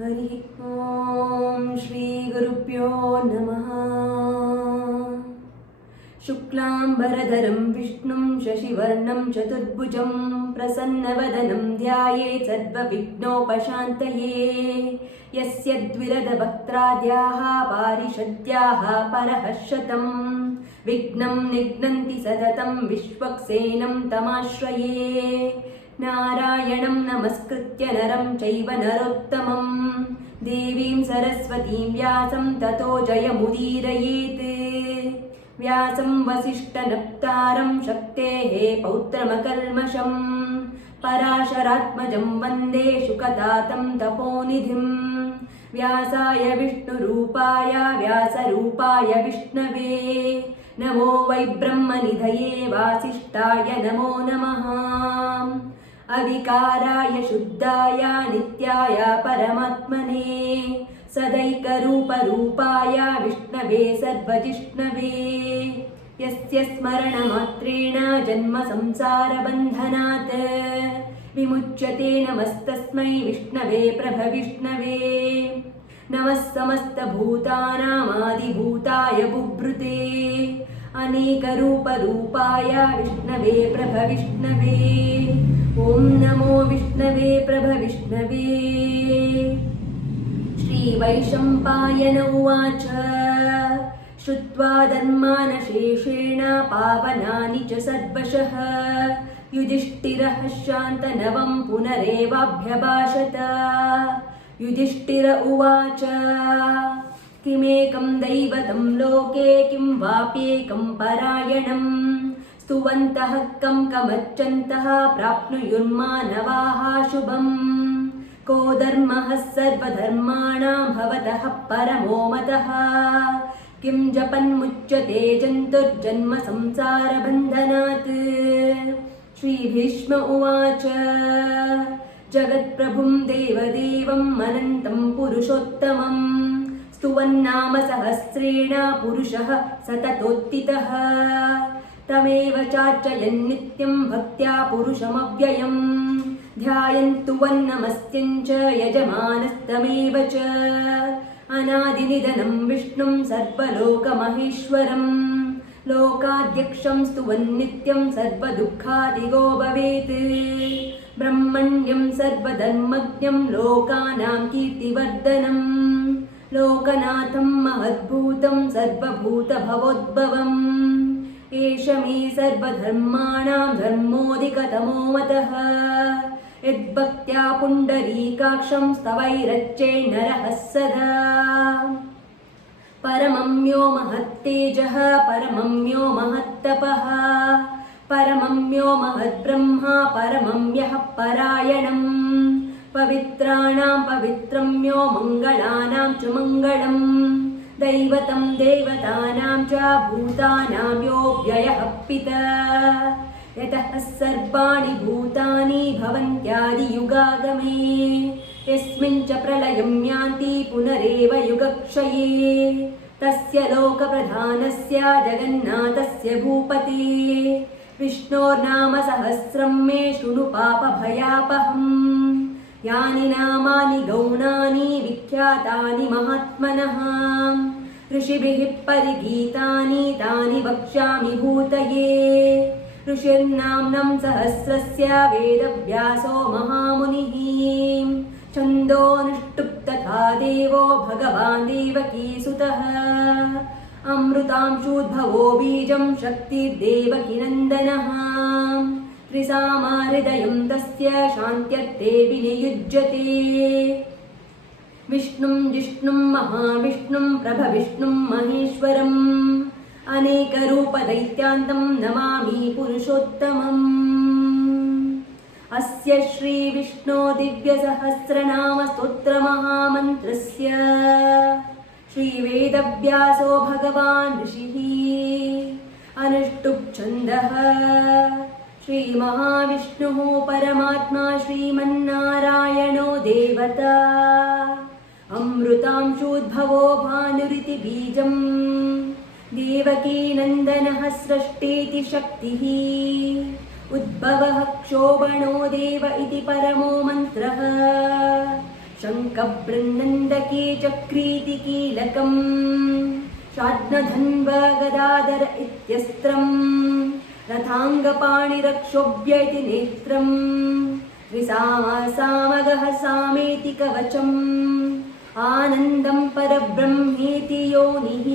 हरि ओम श्री गुरुभ्यो नमः। शुक्लांबरधरं विष्णुं शशिवर्णं चतुर्भुजं प्रसन्नवदनं ध्यायेत् सर्वविघ्नोपशान्तये। यस्य द्विरदभक्त्राद्याः पारिषद्याः परहर्षतं विघ्नं निघ्नन्ति सततं विश्वक्सेनं तमाश्रये। नारायणं नमस्कृत्य नरं चैव नरोत्तमं देवीं सरस्वतीं व्यासं ततो जयमुदीरयेत्। व्यासं वसिष्ठनप्तारं शक्तेः पौत्रमकल्मषं पराशरात्मजं वन्दे शुकतातं तपोनिधिं। व्यासाय विष्णुरूपाय व्यासरूपाय विष्णवे नमो वै ब्रह्मनिधये वासिष्ठाय नमो नमः। अविकाराय शुद्धाय नित्याय परमात्मने सदैकरूपरूपाय विष्णवे सर्वजिष्णवे। यस्य स्मरणमात्रेण जन्मसंसारबन्धनात् विमुच्यते नमस्तस्मै विष्णवे प्रभविष्णवे। नमः समस्तभूतानामादिभूताय बुभृते अनेकरूपरूपाय विष्णवे प्रभविष्णवे। ॐ नमो विष्णवे प्रभविष्णवे। श्रीवैशम्पायन उवाच श्रुत्वा धर्मानशेषेण पावनानि च सर्वशः युधिष्ठिरः शान्तनवं पुनरेवाभ्यभाषत। युधिष्ठिर उवाच किमेकं दैवतं लोके किं वाप्येकं परायणं स्तुवन्तः कं कमर्चन्तः प्राप्नुयुर्मानवाः शुभम्। को धर्मः सर्वधर्माणां भवतः परमो मतः किं जपन्मुच्यते जन्तुर्जन्म संसारबन्धनात्। श्रीभीष्म उवाच जगत्प्रभुं देवदेवम् अनन्तं पुरुषोत्तमं स्तुवन्नाम सहस्रेण पुरुषः सततोत्थितः। तमेव चार्चयन् नित्यं भक्त्या पुरुषमव्ययम् ध्यायन्तु वन्नमस्त्यं च यजमानस्तमेव च। अनादिनिधनं विष्णुं सर्वलोकमहेश्वरं लोकाध्यक्षं स्तुवन्नित्यं सर्वदुःखादिगो भवेत्। ब्रह्मण्यं सर्वधर्मज्ञं लोकानां कीर्तिवर्धनं लोकनाथं महद्भूतं सर्वभूतभवोद्भवम्। एष मे सर्वधर्माणां धर्मोऽधिकतमो मतः यद्भक्त्या पुण्डरीकाक्षं स्तवैरच्चे नरः सदा। परमं यो महत्तेजः परमं यो महत्तपः परमं यो महद्ब्रह्मा परमं यः परायणं पवित्राणां पवित्रं यो मङ्गलानां च मङ्गलम् दैवतं देवतानां च भूतानां यो व्ययः पिता। यतः सर्वाणि भूतानि भवन्त्यादियुगागमे यस्मिन् च प्रलयं यान्ति पुनरेव युगक्षये। तस्य लोकप्रधानस्य जगन्नाथस्य भूपते विष्णोर्नाम सहस्रं मे शृणु पापभयापहम्। यानि नामानि गौणानि विख्यातानि महात्मनः ऋषिभिः परिगीतानि तानि वक्ष्यामि भूतये। ऋषिर्नाम्नं सहस्रस्य वेदव्यासो महामुनिः छन्दोऽनुष्टुप् तथा देवो भगवान् देवकीसुतः। अमृतांशूद्भवो बीजं शक्तिर्देवकीनन्दनः त्रिसामाहृदयं तस्य शान्त्यर्थे विनियुज्यते। विष्णुं जिष्णुं महाविष्णुं प्रभविष्णुं महेश्वरम् अनेकरूपदैत्यान्तं नमामि पुरुषोत्तमम्। अस्य श्रीविष्णो दिव्यसहस्रनामस्तोत्रमहामन्त्रस्य श्रीवेदव्यासो भगवान् ऋषिः अनुष्टुप् छन्दः। श्रीमहाविष्णुः परमात्मा श्रीमन्नारायणो देवता अमृतांशूद्भवो भानुरिति बीजं देवकीनन्दनः सृष्टीति शक्तिः उद्भवः क्षोभणो देव इति परमो मन्त्रः शङ्खबृन्नन्दके चक्रीति कीलकम् शाद्नधन्व गदाधर इत्यस्त्रम् रथाङ्गपाणिरक्षोभ्य इति नेत्रम् त्रिसामगः सामेति कवचम् आनन्दं परब्रह्मेति योनिः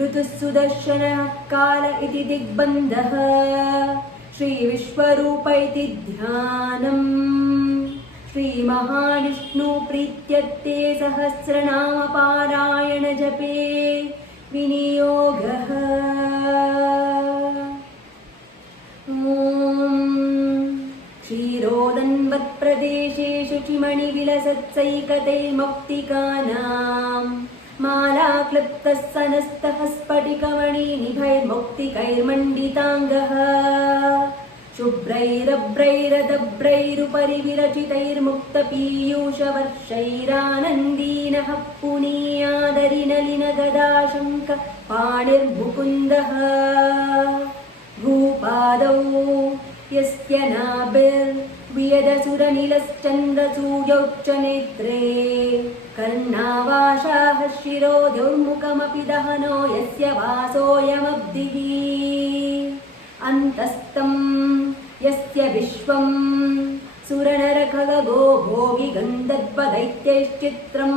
ऋतुः सुदर्शनः काल इति दिग्बन्धः श्रीविश्वरूप इति ध्यानम् श्रीमहाविष्णुप्रीत्यर्थे सहस्रनामपारायण जपे विनियोगः। क्षीरोदन्वत्प्रदेशेषु चिमणिविलसत्सैकतैर्मौक्तिकानां मालाक्लृप्तः सनस्तः स्फटिकमणिनिभैर्मौक्तिकैर्मण्डिताङ्गः शुभ्रैरभ्रैरदभ्रैरुपरि विरचितैर्मुक्तपीयूषवर्षैरानन्दीनः पुनीयादरिनलिनगदाशङ्क पाणिर्मुकुन्दः भूपादौ यस्य नाभिर्वियदसुरनिलश्चन्द्रसूर्यौच्च नेत्रे कर्णावाशाः शिरोदुर्मुखमपि दहनो यस्य वासोऽयमब्धिः अन्तस्तं यस्य विश्वं सुरनरखगो भोगिगन्धर्वदैत्यैश्चित्रं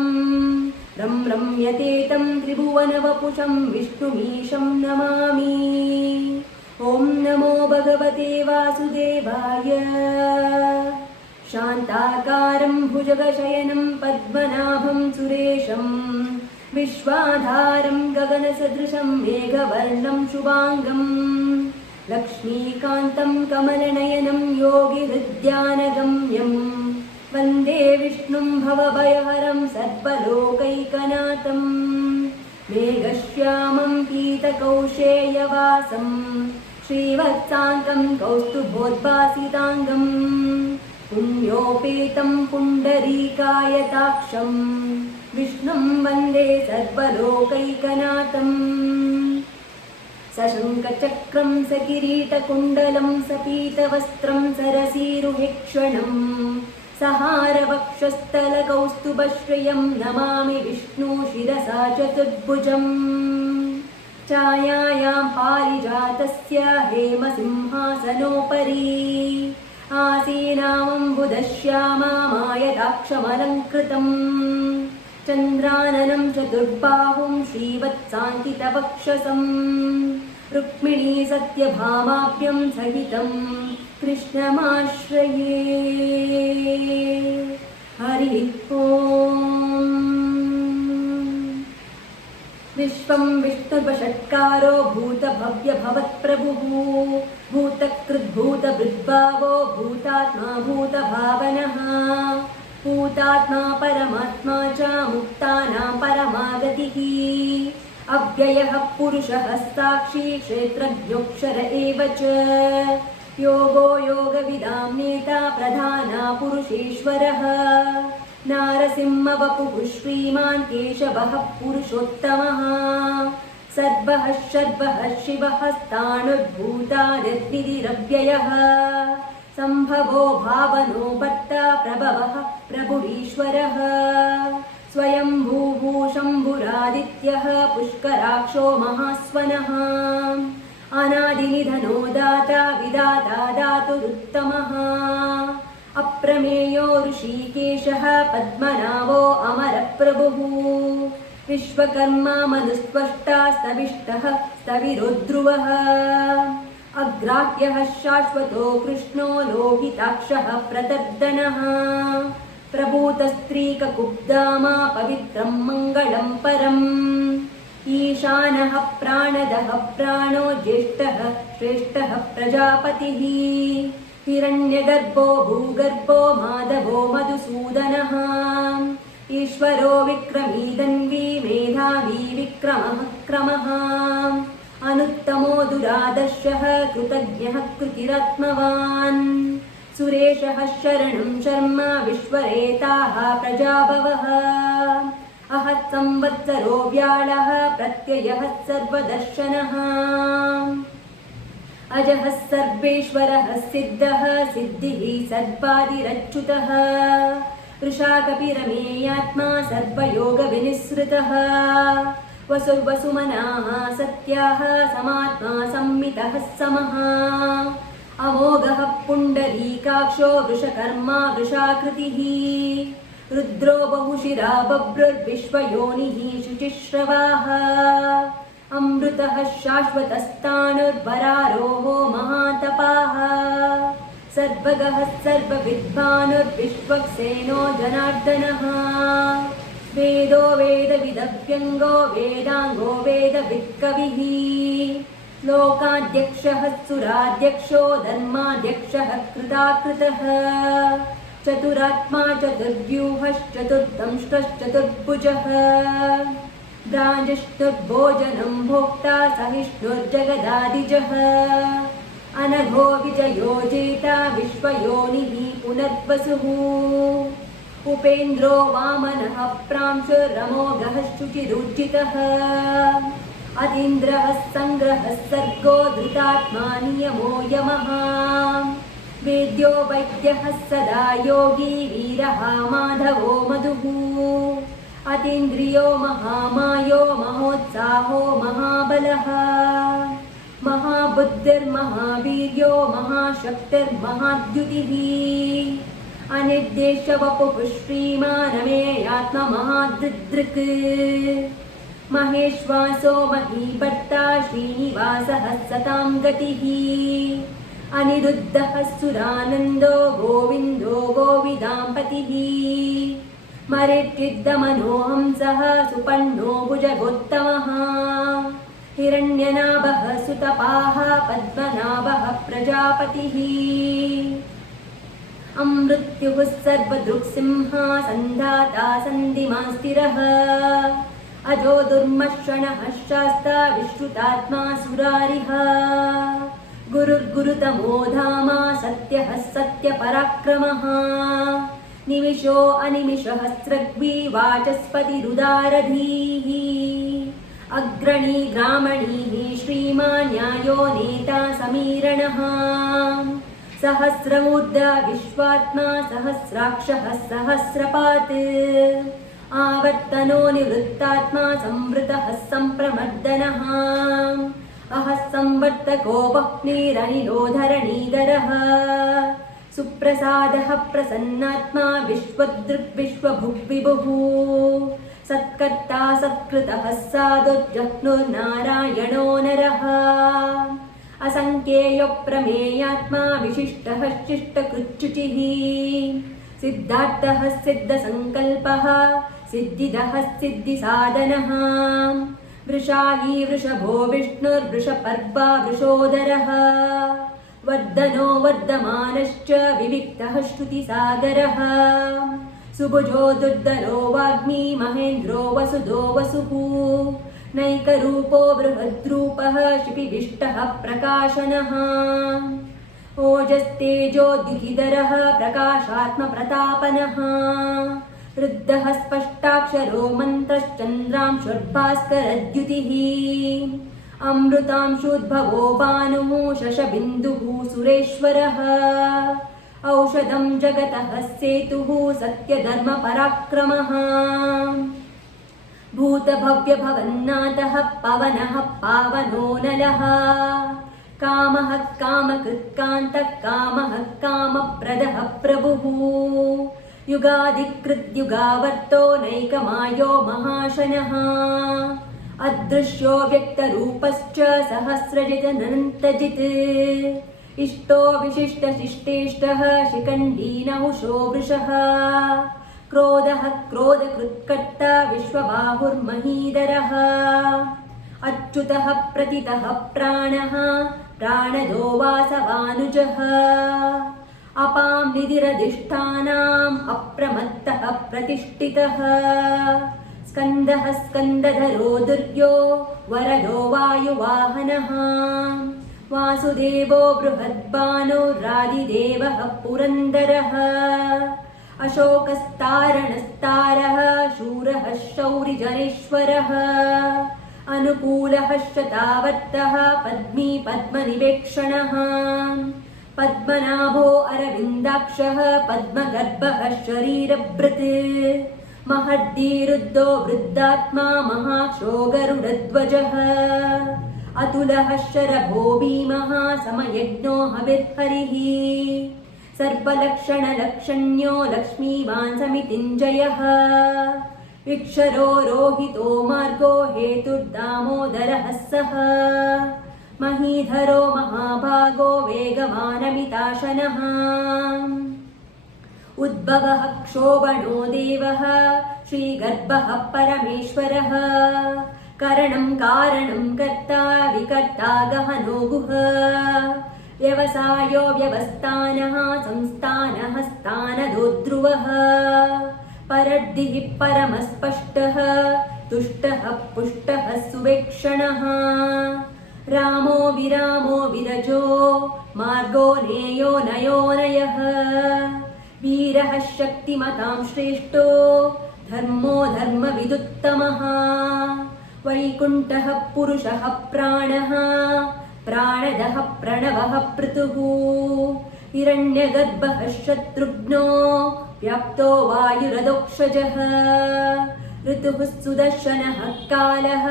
रं रम्यते तं त्रिभुवनवपुषं विष्णुमीशं नमामि। ॐ नमो भगवते वासुदेवाय। शान्ताकारं भुजगशयनं पद्मनाभं सुरेशं विश्वाधारं गगनसदृशं मेघवर्णं शुभाङ्गं लक्ष्मीकान्तं कमलनयनं योगिहृद्यानगम्यं वन्दे विष्णुं भवभयहरं सर्वलोकैकनाथं मेघश्यामं पीतकौशेयवासं श्रीवत्साङ्कं कौस्तुभोद्भासिताङ्गं पुण्योपेतं पुण्डरीकायताक्षं विष्णुं वन्दे सर्वलोकैकनाथम् सशङ्खचक्रं सकिरीटकुण्डलं सपीतवस्त्रं सरसीरुहेक्षणं सहारवक्षस्थलकौस्तुभश्रियं नमामि विष्णु शिरसा चतुर्भुजम् छायायां पारिजातस्य हेमसिंहासनोपरि आसीनामम्बुदश्यामायदाक्षमलङ्कृतम् चन्द्राननं चतुर्बाहुं श्रीवत्साङ्कितवक्षसं रुक्मिणी सत्यभामाभ्यं सहितं कृष्णमाश्रये। हरि ओम्। विश्वं विष्णुर्वषट्कारो भूतभव्यभवत्प्रभुः भूतकृद्भूतभृद्भावो भूतात्मा भूतभावनः भूतात्मा परमात्मा च मुक्तानां परमागतिः अव्ययः पुरुषः साक्षी क्षेत्रज्ञोऽक्षर एव च योगो योगविदां नेता प्रधाना पुरुषेश्वरः नारसिंहवपुः श्रीमान् केशवः पुरुषोत्तमः सर्वः शर्वः शिवः स्थाणुर्भूतादिरव्ययः सम्भवो भावनो भर्ता प्रभवः प्रभुरीश्वरः स्वयंभूः शम्भुरादित्यः पुष्कराक्षो महास्वनः अनादिनिधनो दाता विदाता दातुरुत्तमः अप्रमेयो ऋषिकेशः पद्मनाभो अमरप्रभुः विश्वकर्मा मनुस्त्वष्टा स्तविष्टः स्तविरोध्रुवः अग्राह्यः शाश्वतो कृष्णो लोहिताक्षः प्रतर्दनः प्रभूतस्त्रीककुब्धामा पवित्रं मङ्गलं परम् ईशानः प्राणदः प्राणो ज्येष्ठः श्रेष्ठः प्रजापतिः हिरण्यगर्भो भूगर्भो माधवो मधुसूदनः ईश्वरो विक्रमी धन्वी मेधावी विक्रमः क्रमः अनुत्तमो दुरादर्शः कृतज्ञः कृतिरात्मवान् सुरेशः शरणं शर्म विश्वरेताः प्रजाभवः अहः संवत्सरो व्याळः प्रत्ययः सर्वदर्शनः अजः सर्वेश्वरः सिद्धः सिद्धिः सर्वादिरच्युतः वृषाकपिरमेयात्मा सर्वयोगविनिसृतः वसुर्वसुमनाः सत्याः समात्मा संमितः समः अमोघः पुण्डरीकाक्षो वृषकर्मा वृषाकृतिः रुद्रो बहुशिरा बभ्रुर्विश्वयोनिः शुचिश्रवाः अमृतः शाश्वतस्तानुर्वरारोहो महातपाः सर्वगः सर्वविद्वानुर्विश्वक्सेनो जनार्दनः वेदो वेदविदव्यङ्गो वेदाङ्गो वेदवित्कविः लोकाध्यक्षः सुराध्यक्षो धर्माध्यक्षः कृताकृतः चतुरात्मा चतुर्व्यूहश्चतुर्दंष्ट्रश्चतुर्भुजः भ्राजष्टुर्भोजनं भोक्ता सहिष्णुर्जगदादिजः अनघो विजयो जेता विश्वयोनिः पुनर्वसुः उपेन्द्रो वामनः प्रांशुरमोघः शुचिरुचितः अतीन्द्रः सङ्ग्रहः सर्गो धृतात्मा नियमो यमः वेद्यो वैद्यः सदा योगी वीरः माधवो मधुः अतीन्द्रियो महामायो महोत्साहो महाबलः महाबुद्धिर्महावीर्यो महाशक्तिर्महाद्युतिः अनिर्देशवपुः श्रीमानमेयात्मा महादृदृक् महेश्वासो महीभट्टा श्रीनिवासः सतां गतिः अनिरुद्धः सुरानन्दो गोविन्दो गोविदाम्पतिः मरेट्युद्धमनोहंसः सुपन्नो भुजगोत्तमः हिरण्यनाभः सुतपाः पद्मनाभः प्रजापतिः अमृत्युः सर्वदृक्सिंहा सन्धाता सन्धिमास्तिरः अजो दुर्मर्षणः शास्ता विश्रुतात्मा सुरारिः गुरुर्गुरुतमो धामा सत्यः सत्यपराक्रमः निमिषो अनिमिषः स्रग्वी वाचस्पतिरुदारधीः अग्रणी ग्रामणीः श्रीमान् न्यायो नेता समीरणः सहस्रमूर्धा विश्वात्मा सहस्राक्षः सहस्रपात् आवर्तनो निवृत्तात्मा संवृतः सम्प्रमर्दनः अहः संवर्तको वह्निरनिलोधरणीधरः सुप्रसादः प्रसन्नात्मा विश्वदृग्विश्वभुग्विभुः सत्कर्ता सत्कृतः साधुर्जह्नुर्नारायणो नरः असङ्ख्येयो प्रमेयात्मा विशिष्टः शिष्टकृच्छुचिः सिद्धार्थः सिद्धसङ्कल्पः सिद्धिदः सिद्धिसाधनः वृषायी वृषभो विष्णुर्वृषपर्वा वृषोदरः वर्धनो वर्धमानश्च विविक्तः श्रुतिसागरः सुभुजो दुर्धरो वाग्मी महेन्द्रो वसुधो वसुः नैकरूपो बृहद्रूपः शिपिविष्टः प्रकाशनः ओजस्तेजोद्युतिधरः प्रकाशात्मप्रतापनः वृद्धः स्पष्टाक्षरो मन्त्रश्चन्द्रांशुर्भास्करद्युतिः अमृतांशुद्भवो भानुः शशबिन्दुः सुरेश्वरः औषधं जगतः सेतुः सत्यधर्मपराक्रमः भूतभव्यभवन्नाथः पवनः पावनो नलः कामः कामकृत्कान्तः कामः कामप्रदः प्रभुः युगादिकृद्युगावर्तो नैकमायो महाशनः अदृश्यो व्यक्तरूपश्च सहस्रजितनन्तजित् इष्टो विशिष्टशिष्टेष्टः शिखण्डीनहुषो वृषः क्रोधः क्रोधकृत्कर्ता विश्वबाहुर्महीधरः अच्युतः प्रतितः प्राणः प्राणदो वासवानुजः अपां निधिरधिष्ठानाम् अप्रमत्तः प्रतिष्ठितः स्कन्दः स्कन्दधरो दुर्यो वरदो वायुवाहनः वासुदेवो बृहद्भानुरादिदेवः पुरन्दरः अशोकस्तारणस्तारः शूरः शौरिजनेश्वरः अनुकूलः शतावर्तः पद्मी पद्मनिवेक्षणः पद्मनाभो अरविन्दाक्षः पद्मगर्भः शरीरभृत् महद्दीरुद्धो वृद्धात्मा महाक्षो गरुडध्वजः अतुलः शरभो भीमः समयज्ञो हविर्हरिः सर्वलक्षणलक्षण्यो लक्ष्मीवान् समितिञ्जयः विक्षरो रोहितो मार्गो हेतुर्दामोदरः सः महीधरो महाभागो वेगवानमिताशनः उद्भवः क्षोभणो देवः श्रीगर्भः परमेश्वरः करणं कारणं कर्ता विकर्ता गहनो गुह व्यवसायो व्यवस्थानः संस्थानः स्थानदो ध्रुवः परद्दिः परमस्पष्टः तुष्टः पुष्टः सुवेक्षणः रामो विरामो विरजो मार्गो नेयो नयोनयः वीरः शक्तिमतां श्रेष्ठो धर्मो धर्मविदुत्तमः वैकुण्ठः पुरुषः प्राणः प्राणदः प्रणवः पृथुः हिरण्यगर्भः शत्रुघ्नो व्याप्तो वायुरदोक्षजः ऋतुः सुदर्शनः कालः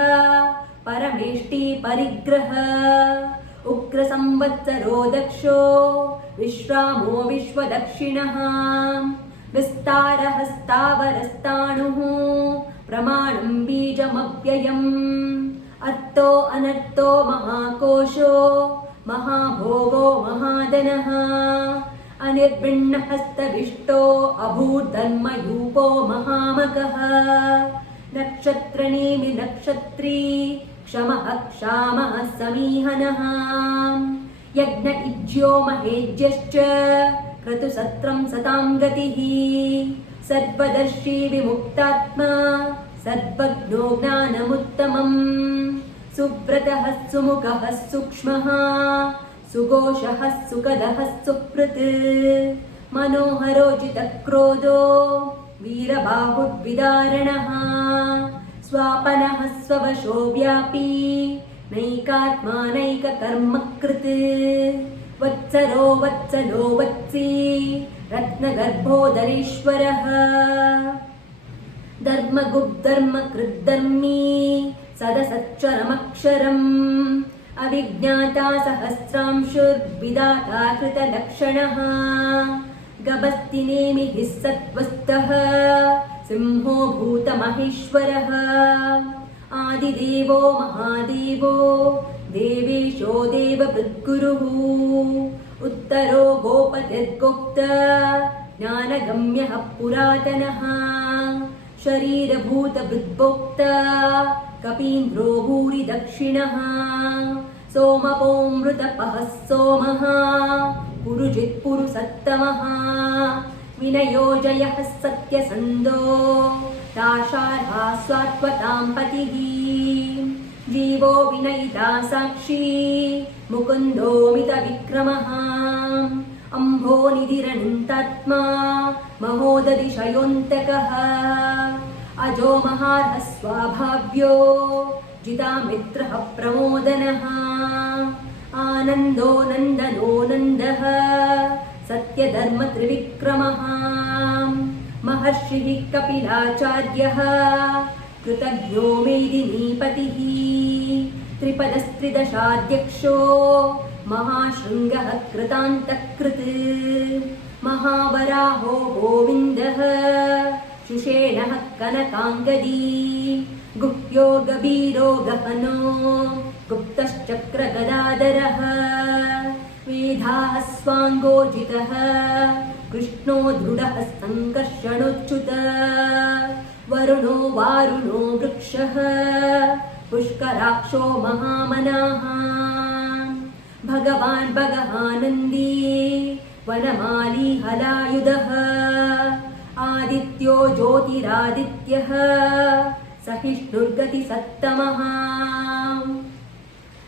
परमेष्टि परिग्रह उग्रसंवत्सरो दक्षो विश्रामो विश्वदक्षिणः विस्तारः स्थावरस्ताणुः प्रमाणं बीजमव्ययम् अर्थो अनर्थो महाकोशो महाभोगो महाधनः अनिर्भिन्नहस्तविष्टो अभूद्धर्मयूपो महामकः नक्षत्रनेमि नक्षत्री क्षमः क्षामः समीहनः यज्ञ इज्यो महेज्यश्च क्रतुसत्रं सतां गतिः सर्वदर्शी विमुक्तात्मा सर्वज्ञो ज्ञानमुत्तमम् सुव्रतः सुमुखः सूक्ष्मः सुघोषः सुखदः सुहृत् मनोहरोजितक्रोधो वीरबाहुर्विदारणः स्वापनः स्ववशो व्यापी नैकात्मा नैककर्मकृत् वत्सरो वत्सलो वत्सी रत्नगर्भोदरीश्वरः धर्मगुप्धर्मकृद्धर्मी सदसच्चरमक्षरम् अविज्ञाता सहस्रांशुर्विदाता कृतलक्षणः गभस्तिनेमिः सत्त्वस्थः सिंहो भूतमहेश्वरः आदिदेवो महादेवो देवेशो देवभृद्गुरुः उत्तरो गोपतिर्गोप्त ज्ञानगम्यः पुरातनः शरीरभूतभृद्भोक्त कपीन्द्रो भूरि दक्षिणः सोमपोऽमृतपः सोमः पुरुजित्पुरुसत्तमः विनयोजयः सत्यसन्धो दाशार्हा स्वात्वतां पतिः जीवो विनयिता साक्षी मुकुन्दोमितविक्रमः अम्भोनिधिरनन्तात्मा महोदधिशयोऽन्तकः अजो महार्हः स्वाभाव्यो जितामित्रः प्रमोदनः आनन्दो नन्दनो नन्दः सत्यधर्मत्रिविक्रमः महर्षिः कपिलाचार्यः कृतज्ञो मेदिनीपतिः त्रिपदस्त्रिदशाध्यक्षो महाशृङ्गः कृतान्तकृत् महावराहो गोविन्दः शुषेणः कनकाङ्गदी गुह्यो गभीरो गहनो गुप्तश्चक्रगदाधरः वेधाः स्वाङ्गोजितः कृष्णो दृढः सङ्कर्षणोच्युत वरुणो वारुणो वृक्षः पुष्कराक्षो महामनाः भगवान् भगवानन्दी वनमाली हलायुधः आदित्यो ज्योतिरादित्यः सहिष्णुर्गतिसत्तमः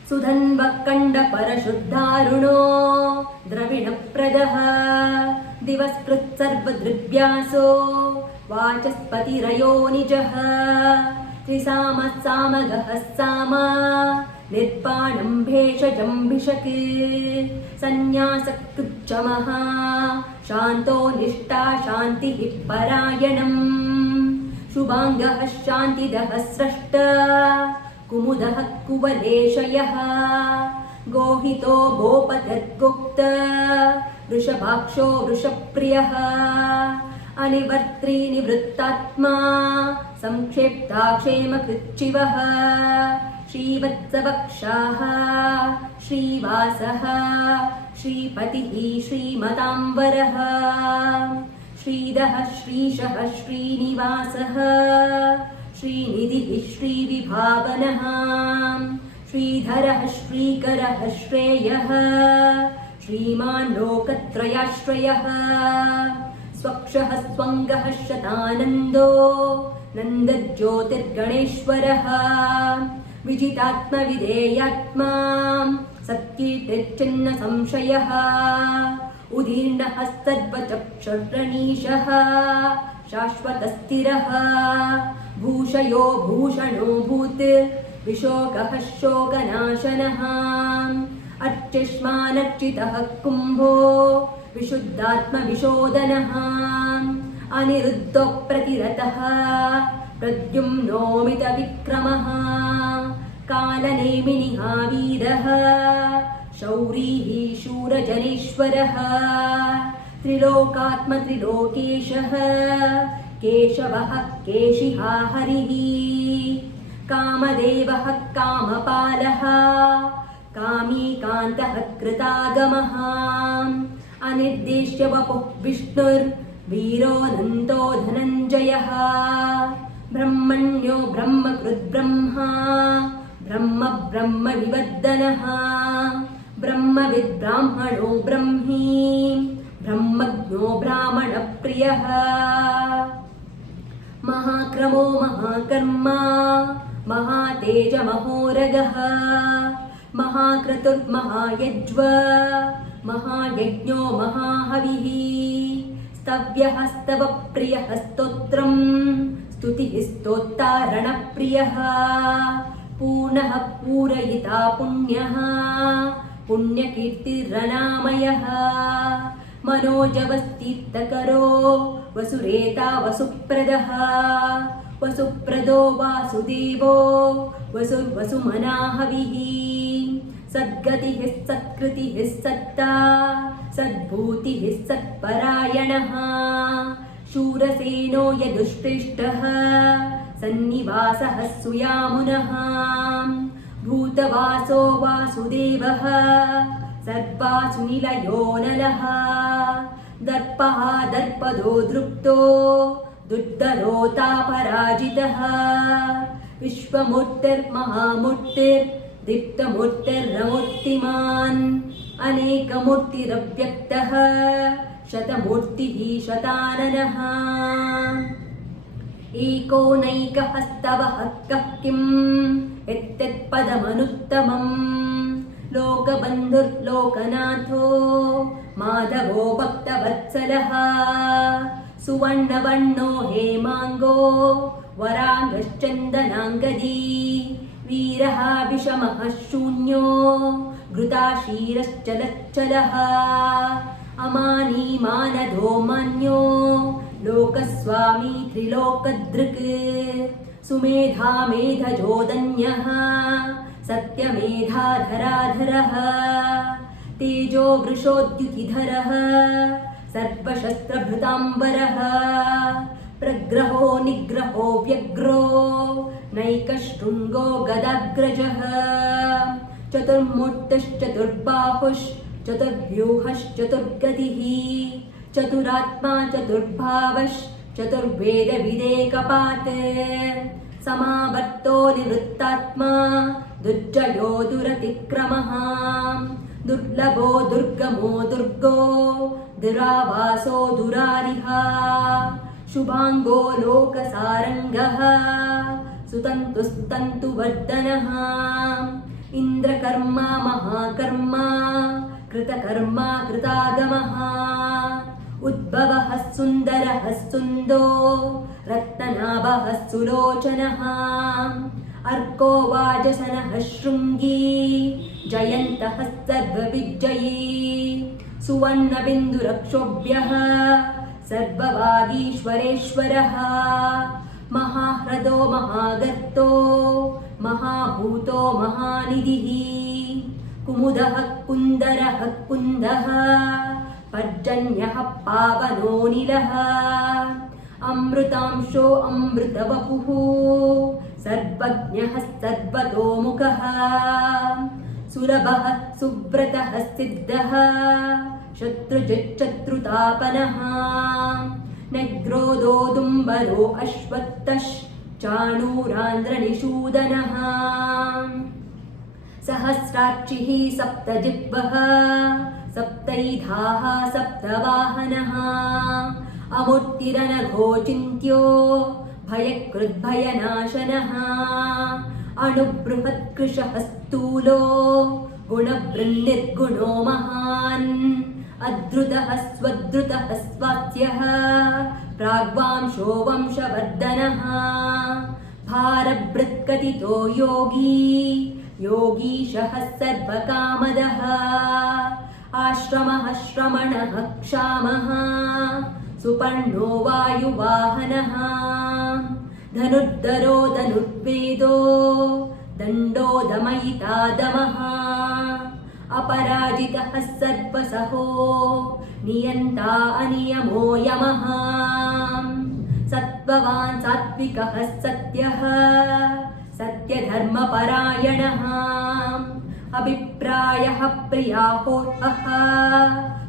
सुधन्वकण्डपरशुद्धारुणो द्रविणप्रदः दिवस्कृत्सर्वदृग्भ्यासो वाचस्पतिरयो निजः त्रिसामः सामगः साम निर्पाणं भेषजं भिषक् सन्न्यासकृच्छमः शान्तो निष्ठा शान्तिः परायणम् शुभाङ्गः शान्तिदः स्रष्ट कुमुदः कुवलेशयः गोहितो गोपतिर्गुप्त वृषभाक्षो वृषप्रियः अनिवर्त्री निवृत्तात्मा संक्षेप्ता क्षेमकृच्छिवः श्रीवत्सवक्षाः श्रीवासः श्रीपतिः श्रीमताम्बरः श्रीदः श्रीशः श्रीनिवासः श्रीनिधिः श्रीविभावनः श्रीधरः श्रीकरः श्रेयः श्रीमान् लोकत्रयाश्रयः स्वक्षः स्वङ्गः शतानन्दो नन्दज्योतिर्गणेश्वरः विजितात्मविधेयात्मा सत्कीर्तिर्चिन्न संशयः उदीर्णः सर्वचक्षुर्प्रणीशः शाश्वतस्थिरः भूषयो भूषणो भूतिर्विशोकः शोकनाशनः अर्चिष्मानर्चितः कुम्भो विशुद्धात्मविशोदनः अनिरुद्धो प्रतिरतः प्रद्युम्नोमितविक्रमः कालनेमिनिहावीरः शौरीः शूरजनेश्वरः त्रिलोकात्मत्रिलोकेशः केशवः केशिहा हरिः कामदेवः कामपालः कामीकान्तः कृतागमः अनिर्देश्य वपुः विष्णुर्वीरोऽनन्तो धनञ्जयः ब्रह्मण्यो ब्रह्मकृद्ब्रह्मा ब्रह्म ब्रह्मविवर्धनः ब्रह्मविद्ब्राह्मणो ब्रह्मी ब्रह्मज्ञो ब्राह्मणप्रियः महाक्रमो महाकर्मा महातेजमहोरगः महाक्रतुर्महायज्व महायज्ञो महाहविः स्तव्यः स्तवप्रियः स्तोत्रम् स्तुतिः स्तोत्तारणप्रियः पूर्णः पूरयिता पुण्यः पुण्यकीर्तिरनामयः मनोजवस्तीर्थकरो वसुरेता वसुप्रदः वसुप्रदो वासुदेवो वसुर्वसुमनाहविः सद्गतिः सत्कृतिः सत्ता सद्भूतिः सत्परायणः शूरसेनो यदुष्टिष्टः सन्निवासः सुयामुनः भूतवासो वासुदेवः सर्वासुनिलयो नलः दर्पः दर्पदो दृप्तो दुर्धरोतापराजितः विश्वमूर्तिर्महामूर्तिर्दीप्तमूर्तिर्नमूर्तिमान् अनेकमूर्तिरव्यक्तः शतमूर्तिः शताननः एकोनैकहस्तवः कः किम् यत्तत्पदमनुत्तमम् लोकबन्धुर्लोकनाथो माधवो भक्तवत्सलः सुवर्णवर्णो हेमाङ्गो वराङ्गश्चन्दनाङ्गदी वीरः विषमः शून्यो घृताशीरश्चलच्चलः अमानी मानदो मान्यो लोकस्वामी त्रिलोकदृक् सुमेधा मेधजोदन्यः सत्यमेधाधराधरः तेजो वृषोद्युतिधरः सर्वशस्त्रभृताम्बरः प्रग्रहो निग्रहो व्यग्रो नैकशृङ्गो गदाग्रजः चतुर्मूर्तिश्चतुर्बाहुश्चतुर्व्यूहश्चतुर्गतिः चतुरात्मा चतुर्भावश्चतुर्वेदविदेकपात् समावर्तो निवृत्तात्मा दुर्जयो दुरतिक्रमः दुर्लभो दुर्गमो दुर्गो दुरावासो दुरारिः शुभाङ्गो लोकसारङ्गः सुतन्तुस्तन्तुवर्धनः इन्द्रकर्मा महाकर्मा कृतकर्मा कृतागमः उद्भवः सुन्दरः सुन्दो रत्ननाभः सुलोचनः अर्को वाजसनः शृङ्गी जयन्तः सर्वविजयी सुवर्णबिन्दुरक्षोभ्यः सर्ववागीश्वरेश्वरः महाह्रदो महागर्तो महाभूतो महानिधिः कुमुदः कुन्दरः कुन्दः पर्जन्यः पावनोऽनिलः अमृतांशो अमृतवपुः सर्वज्ञः सर्वतोमुखः सुलभः सुव्रतः सिद्धः शत्रुजिच्छत्रुतापनः नग्रोदोदुम्बरो अश्वत्थश्चाणूरान्ध्रनिषूदनः सहस्राक्षिः सप्तजिह्वः सप्तैधाः सप्तवाहनः अमूर्तिरनघोचिन्त्यो भयकृद्भयनाशनः अणुबृहत्कृशः स्थूलो गुणवृन्निर्गुणो महान् अद्रुतः स्वद्रुतः स्वास्यः प्राग्वांशो वंशवर्धनः भारभृत्कथितो योगी योगीशः सर्वकामदः आश्रमः श्रमणः क्षामः सुपर्णो वायुवाहनः धनुर्धरो धनुर्वेदो दण्डो दमयिता दमः अपराजितः सर्वसहो नियन्ता अनियमो यमः सत्त्ववान् सात्विकः सत्यः सत्यधर्मपरायणः अभिप्रायः प्रियाहोतः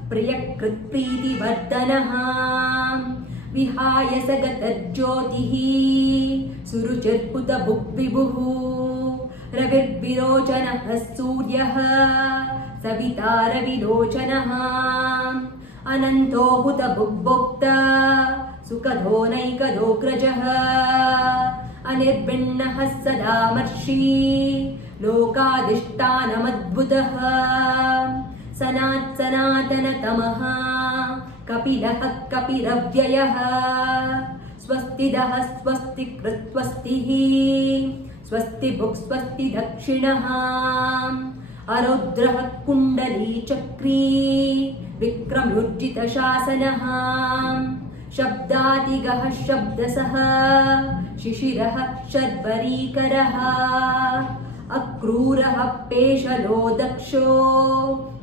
प्रियकृत्प्रीतिवर्धनः विहाय सगतज्योतिः सुरुचिर्हुतभुग्विभुः रविर्विरोचनः सूर्यः सविता रविलोचनः अनन्तो हुतभुग्भोक्ता सुखदो नैकदोऽग्रजः अनिर्भिन्नः सदामर्षि लोकाधिष्ठानमद्भुतः सनातनतमः कपिलः कपिरव्ययः स्वस्तिदः स्वस्तिकृत्स्वस्तिः स्वस्तिभुक् स्वस्ति दक्षिणः अरुद्रः कुण्डलीचक्री विक्रमोर्जितशासनः शब्दातिगः शब्दसः शिशिरः शर्वरीकरः अक्रूरः पेशलो दक्षो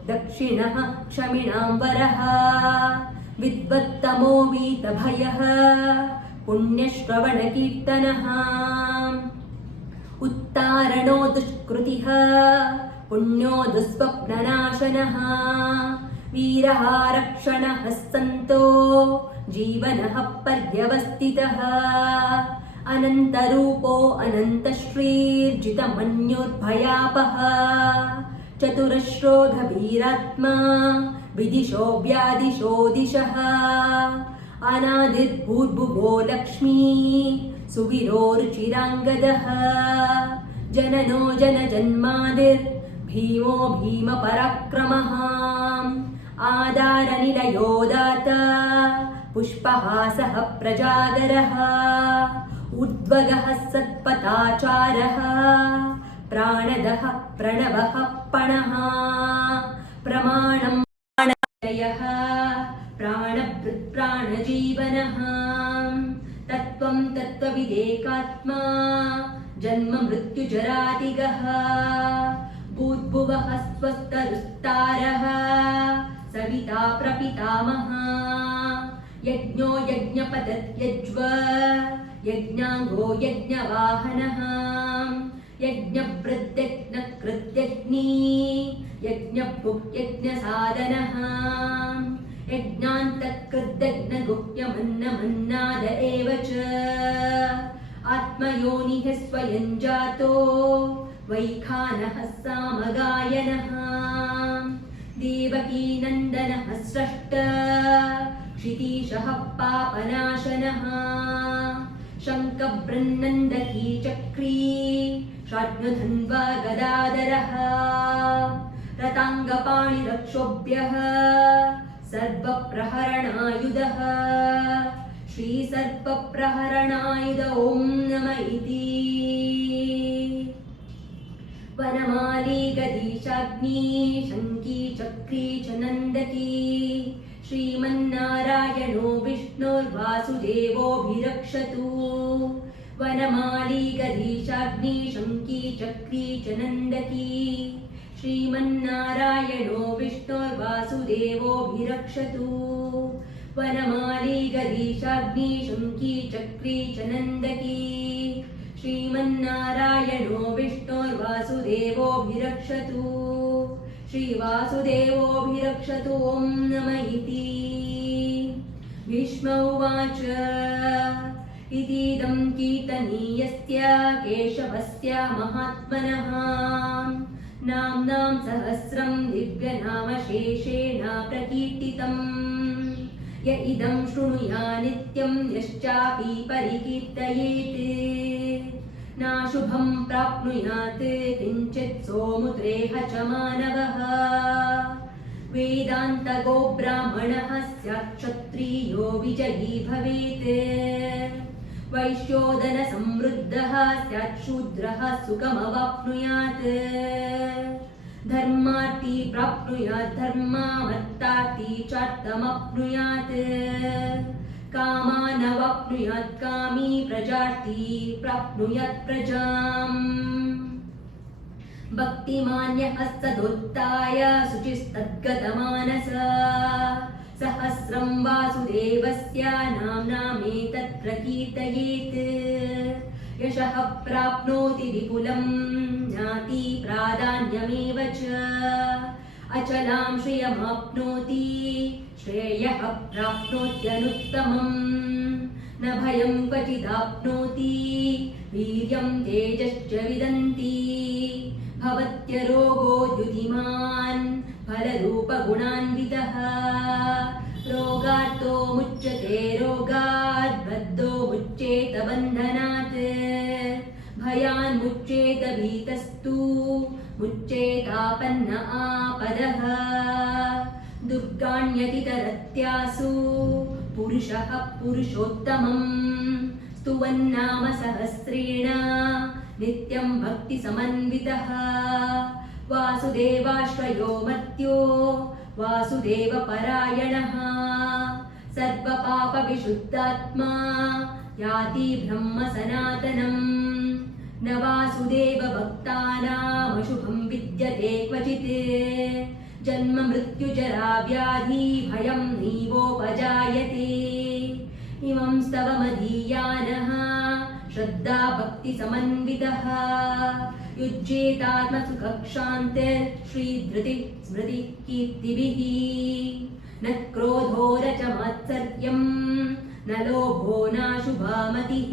दक्षिणः क्षमिणाम्बरः विद्वत्तमो वीतभयः पुण्यश्रवणकीर्तनः उत्तारणो दुष्कृतिः पुण्यो दुःस्वप्ननाशनः वीरः रक्षणः सन्तो जीवनः पर्यवस्थितः अनन्तरूपो अनन्तश्रीर्जितमन्युर्भयापः चतुरश्रो गभीरात्मा विदिशो व्यादिशो दिशः अनादिर्भूर्भुवो लक्ष्मी सुवीरो रुचिराङ्गदः जननो जनजन्मादिर्भीमो भीमपराक्रमः आदारनिलयो दाता पुष्पहासः प्रजागरः उद्वगः सत्पथाचारः प्राणदः प्रणवः पणः प्रमाणं प्राणजयः प्राणभृत् प्राणजीवनः तत्त्वं तत्त्वविदेकात्मा जन्म मृत्युजरादिगः भूद्भुवः स्वस्तरुस्तारः सविता प्रपितामहः यज्ञो यज्ञपदत्यज्व यज्ञाङ्गो यज्ञवाहनः यज्ञवृद्यज्ञकृत्यग्नि यज्ञभुक् यज्ञसाधनः यज्ञान्तकृद्यज्ञगुह्यमन्नमन्नाद एव च आत्मयोनिः स्वयं जातो वैखानः सामगायनः देवकीनन्दनः स्रष्ट क्षितीशः पापनाशनः शङ्खबृन्नन्दकी चक्री शार्ङ्गधन्वा गदाधरः रताङ्गपाणिरक्षोभ्यः सर्वप्रहरणायुधः श्रीसर्पप्रहरणायुध ॐ नमः इति। वनमाली गदीशाग्नी शङ्की चक्री च नन्दकी श्रीमन्नारायणो विष्णुर्वासुदेवोऽभिरक्षतु वनमाली गदीशाग्नी शङ्की चक्री च नन्दकी श्रीमन्नारायणो विष्णुर्वासुदेवोऽभिरक्षतु वनमाली गदीशाग्नी शङ्की चक्री च नन्दकी श्रीमन्नारायणो विष्णुर्वासुदेवोऽभिरक्षतु श्रीवासुदेवोऽभिरक्षतु ॐ नम इति। भीष्म उवाच इतीदं कीर्तनीयस्य केशवस्य महात्मनः नाम्नां सहस्रं दिव्यनामशेषेण प्रकीर्तितम् य इदं शृणुया नित्यं यश्चापि परिकीर्तयेत् नाशुभं प्राप्नुयात् किञ्चित् सोमुद्रेह च मानवः वेदान्तगो ब्राह्मणः स्यात् क्षत्रियो विजयी भवेत् वैश्योदनसमृद्धः स्यात् शूद्रः सुखमवाप्नुयात् धर्मार्थी प्राप्नुयात् धर्मामर्थार्थी चार्थमप्नुयात् कामानवाप्नुयात् कामी प्रजार्थी प्राप्नुयात् प्रजाम् भक्तिमान्यः सदोत्थाय शुचिस्तद्गतमानस सहस्रं वासुदेवस्य नाम्नामेतत् प्रकीर्तयेत् यशः प्राप्नोति विपुलं ज्ञाति प्राधान्यमेव च अचलां श्रियमाप्नोति श्रेयः प्राप्नोत्यनुत्तमम् न भयं क्वचिदाप्नोति वीर्यं तेजश्च विदन्ति भवत्यरोगो द्युतिमान् फलरूपगुणान्वितः रोगार्तो मुच्यते रोगात् बद्धो मुच्येत बन्धनात् भयान् मुच्येत भीतस्तु मुच्येतापन्न आपदः दुर्गाण्यतितरत्यासु पुरुषः पुरुषोत्तमम् स्तुवन्नाम सहस्रेण नित्यं भक्तिसमन्वितः वासुदेवाश्रयो मर्त्यो वासुदेवपरायणः सर्वपापविशुद्धात्मा याति ब्रह्म सनातनम् न वासुदेवभक्तानामशुभं विद्यते क्वचित् जन्म मृत्युजरा व्याधि भयं नैवोपजायते इमं स्तवमदीयानः श्रद्धा भक्तिसमन्वितः युज्येतात्मसुखक्षान्तिः श्रीधृतिः स्मृतिः कीर्तिभिः न क्रोधो न च मात्सर्यं न लोभो नाशुभा मतिः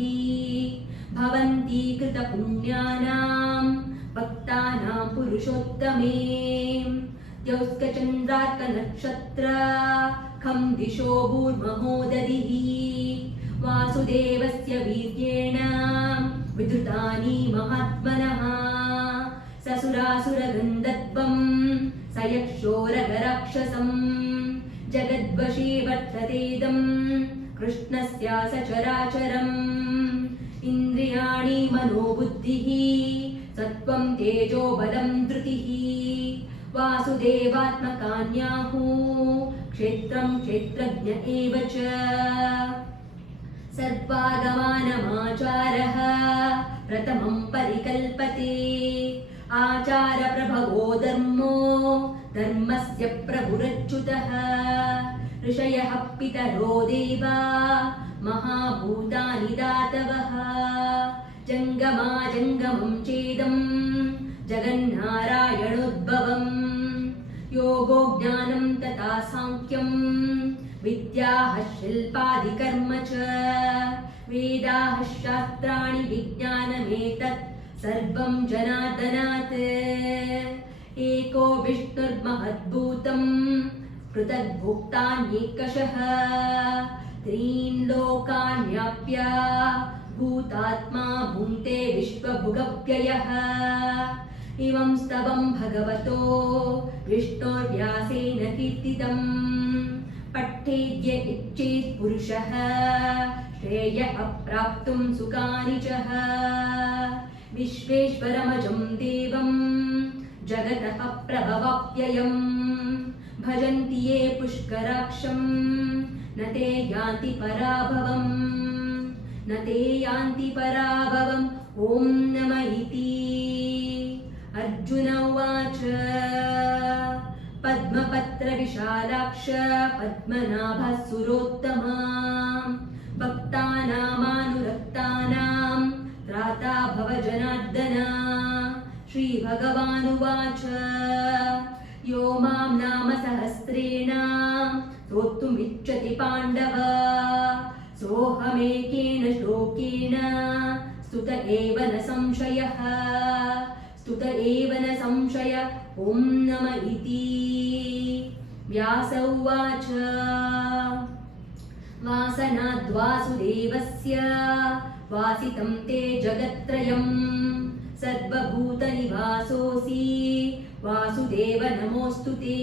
भवन्ति कृतपुण्यानां भक्तानां पुरुषोत्तमे द्यौस्कचन्द्रार्कनक्षत्र खं दिशो भूर्महोदधिः वासुदेवस्य वीर्येण विधृतानि महात्मनः ससुरासुरगन्धर्वं स यक्षोरगराक्षसं जगद्वशे वर्ततेदं कृष्णस्य सचराचरम् इन्द्रियाणि मनोबुद्धिः सत्त्वं तेजो बलं धृतिः वासुदेवात्मकान्याहुः क्षेत्रं क्षेत्रज्ञ एव च सर्वागमानमाचारः प्रथमं परिकल्पते आचारप्रभवो धर्मो धर्मस्य प्रभुरच्युतः ऋषयः पितरो देवा महाभूतानि दातवः जङ्गमाजङ्गमं चेदं जगन्नारायणोद्भवम् योगो ज्ञानं तथा साङ्ख्यं विद्याः शिल्पादिकर्म च वेदाः शास्त्राणि विज्ञानमेतत् सर्वं जनार्दनात् एको विष्णुर्महद्भूतं पृथग्भुक्तान्येकशः त्रीन् लोकान् व्याप्य भूतात्मा भुङ्क्ते विश्वभुगव्ययः इमं स्तवं भगवतो विष्णोर्व्यासेन कीर्तितम् पठेद्य इच्छेत् पुरुषः श्रेयः प्राप्तुं सुखानि च विश्वेश्वरमजं देवम् जगतः प्रभवप्ययम् भजन्ति ये पुष्कराक्षं न ते यान्ति पराभवम् न ते यान्ति पराभवम् ॐ नम इति अर्जुन उवाच पद्मपत्रविशालाक्ष पद्मनाभः सुरोत्तमा भक्तानामानुरक्तानां त्राता भव जनार्दन श्रीभगवानुवाच यो मां नाम सहस्रेण स्तोतुमिच्छति पाण्डव सोऽहमेकेन श्लोकेन स्तुत एव न संशयः स्तुत एव न संशय ॐ नम इति व्यास उवाच वासनाद्वासुदेवस्य वासितं ते जगत्त्रयम् सर्वभूतनिवासोऽसि वासुदेव नमोऽस्तु ते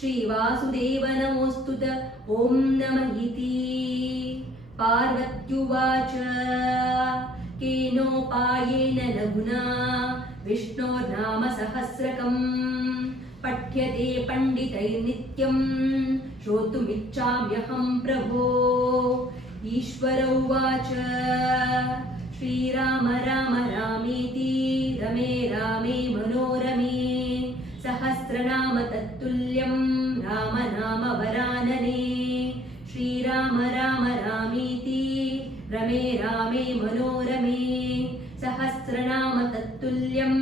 श्रीवासुदेव नमोऽस्तुत ॐ नम इति पार्वत्युवाच केनोपायेन लघुना विष्णोर्नाम सहस्रकम् पठ्यते पण्डितैर्नित्यं श्रोतुमिच्छाम्यहं प्रभो ईश्वर उवाच श्रीराम राम रामेति रमे रामे मनोरमे सहस्रनाम तत्तुल्यं राम नाम वरानने श्रीराम राम रामेति रमे रामे मनोरमे सहस्रनाम तत्तुल्यं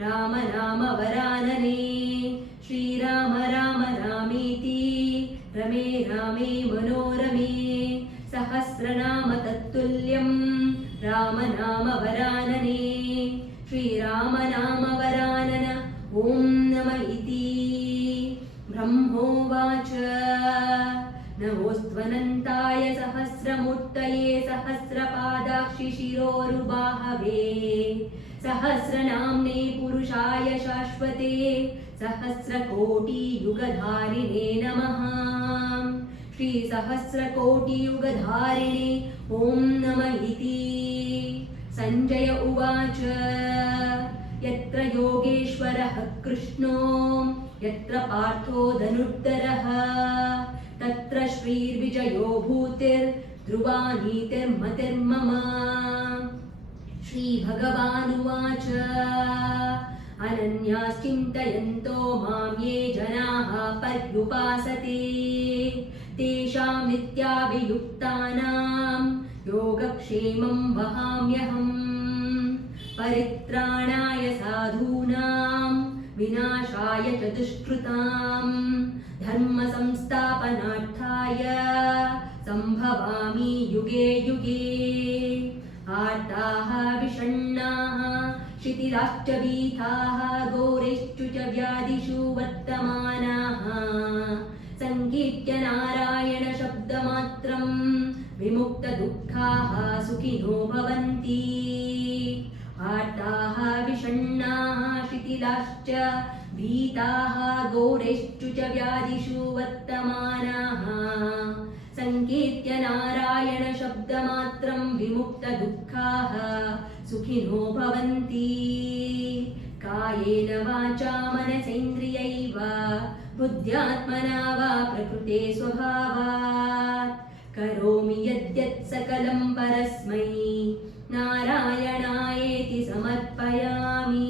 राम नाम वरानने श्रीराम राम रामेति रमे रामे मनोरमे सहस्रनाम तत्तुल्यं राम नाम वरानने श्रीराम नाम वरानन ॐ नम इति ब्रह्मोवाच नमोऽस्त्वनन्ताय सहस्रमूर्तये सहस्रपादाक्षिशिरोरुबाहवे सहस्रनाम्ने पुरुषाय शाश्वते सहस्रकोटियुगधारिणे नमः श्रीसहस्रकोटियुगधारिणे ॐ नम इति सञ्जय उवाच यत्र योगेश्वरः कृष्णो यत्र पार्थो धनुर्धरः तत्र श्रीर्विजयो भूतिर्ध्रुवा नीतिर्मतिर्मम श्रीभगवानुवाच अनन्याश्चिन्तयन्तो मां ये जनाः पर्युपासते तेषां नित्याभियुक्तानां योगक्षेमं वहाम्यहम् परित्राणाय साधूनां विनाशाय च दुष्कृतां धर्मसंस्थापनार्थाय सम्भवामि युगे युगे आर्ताः विषण्णाः शिथिलाश्च भीताः घोरेषु च व्याधिषु वर्तमानाः सङ्कीर्त्य नारायण शब्दमात्रं विमुक्तदुःखाः सुखिनो भवन्ति आर्ताः विषण्णाः शिथिलाश्च भीताः घोरेषु च व्याधिषु वर्तमानाः सङ्कीर्त्य नारायण शब्दमात्रं विमुक्तदुःखाः सुखिनो भवन्ति कायेन वाचा मनसेन्द्रियैव बुद्ध्यात्मना वा प्रकृते स्वभावात् करोमि यद्यत् सकलं परस्मै नारायणायेति समर्पयामि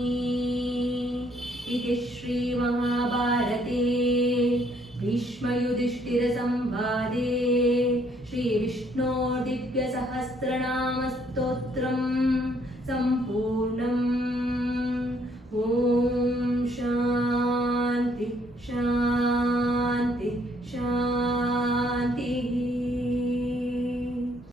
इति श्रीमहाभारते भीष्मयुधिष्ठिरसंवादे श्रीविष्णोर्दिव्यसहस्रनामस्तोत्रं सम्पूर्णम् ॐ शान्ति शान्ति।